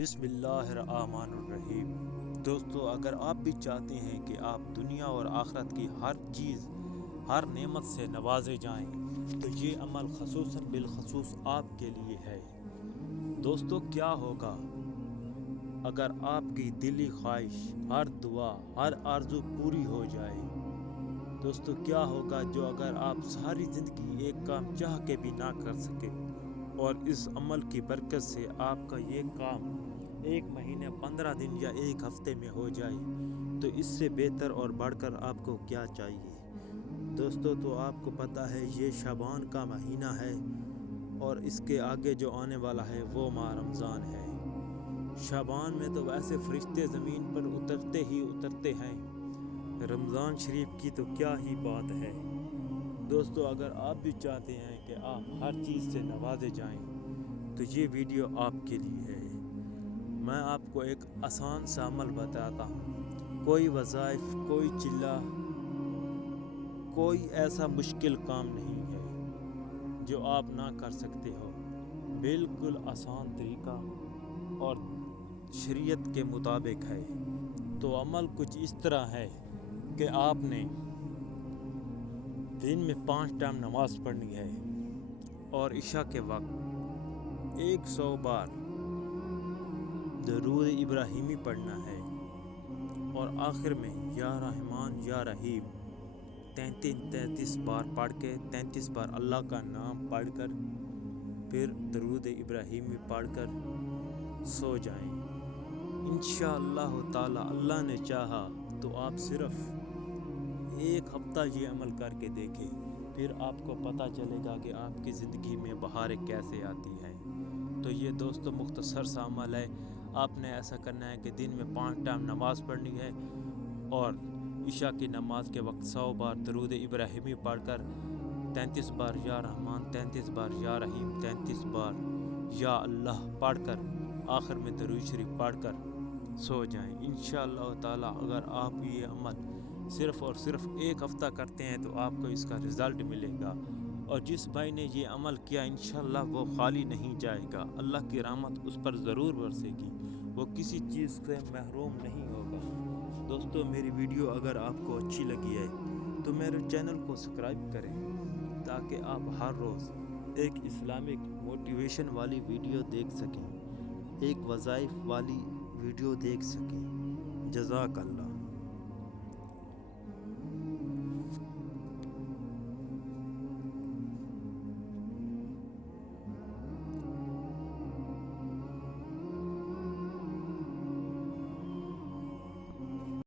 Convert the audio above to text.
بسم اللہ الرحمن الرحیم۔ دوستو، اگر آپ بھی چاہتے ہیں کہ آپ دنیا اور آخرت کی ہر چیز، ہر نعمت سے نوازے جائیں، تو یہ عمل خصوصاً بالخصوص آپ کے لیے ہے۔ دوستو، کیا ہوگا اگر آپ کی دلی خواہش، ہر دعا، ہر آرزو پوری ہو جائے؟ دوستو، کیا ہوگا جو اگر آپ ساری زندگی ایک کام چاہ کے بھی نہ کر سکے، اور اس عمل کی برکت سے آپ کا یہ کام 1 مہینے 15 دن یا 1 ہفتے میں ہو جائے؟ تو اس سے بہتر اور بڑھ کر آپ کو کیا چاہیے؟ دوستو، تو آپ کو پتہ ہے یہ شعبان کا مہینہ ہے، اور اس کے آگے جو آنے والا ہے وہ ماہ رمضان ہے۔ شعبان میں تو ویسے فرشتے زمین پر اترتے ہی اترتے ہیں، رمضان شریف کی تو کیا ہی بات ہے۔ دوستو، اگر آپ بھی چاہتے ہیں کہ آپ ہر چیز سے نوازے جائیں، تو یہ ویڈیو آپ کے لیے ہے۔ میں آپ کو ایک آسان سا عمل بتاتا ہوں۔ کوئی وظائف، کوئی چلہ، کوئی ایسا مشکل کام نہیں ہے جو آپ نہ کر سکتے ہو۔ بالکل آسان طریقہ اور شریعت کے مطابق ہے۔ تو عمل کچھ اس طرح ہے کہ آپ نے دن میں 5 ٹائم نماز پڑھنی ہے، اور عشاء کے وقت 100 بار درود ابراہیمی پڑھنا ہے، اور آخر میں یا رحمان یا رحیم 33 بار پڑھ کے 33 بار اللہ کا نام پڑھ کر پھر درود ابراہیمی پڑھ کر سو جائیں۔ انشاءاللہ تعالی اللہ نے چاہا تو آپ صرف 1 ہفتہ یہ عمل کر کے دیکھیں، پھر آپ کو پتہ چلے گا کہ آپ کی زندگی میں بہاریں کیسے آتی ہیں۔ تو یہ دوستو مختصر سا عمل ہے۔ آپ نے ایسا کرنا ہے کہ دن میں 5 ٹائم نماز پڑھنی ہے، اور عشاء کی نماز کے وقت 100 بار درود ابراہیمی پڑھ کر 33 بار یا رحمان، 33 بار یا رحیم، 33 بار یا اللہ پڑھ کر آخر میں درود شریف پڑھ کر سو جائیں۔ انشاءاللہ تعالی اگر آپ یہ عمل صرف اور صرف 1 ہفتہ کرتے ہیں تو آپ کو اس کا رزلٹ ملے گا، اور جس بھائی نے یہ عمل کیا انشاءاللہ وہ خالی نہیں جائے گا۔ اللہ کی رحمت اس پر ضرور برسے گی، وہ کسی چیز سے محروم نہیں ہوگا۔ دوستو، میری ویڈیو اگر آپ کو اچھی لگی ہے تو میرے چینل کو سبسکرائب کریں، تاکہ آپ ہر روز ایک اسلامک موٹیویشن والی ویڈیو دیکھ سکیں، ایک وظائف والی ویڈیو دیکھ سکیں۔ جزاک اللہ۔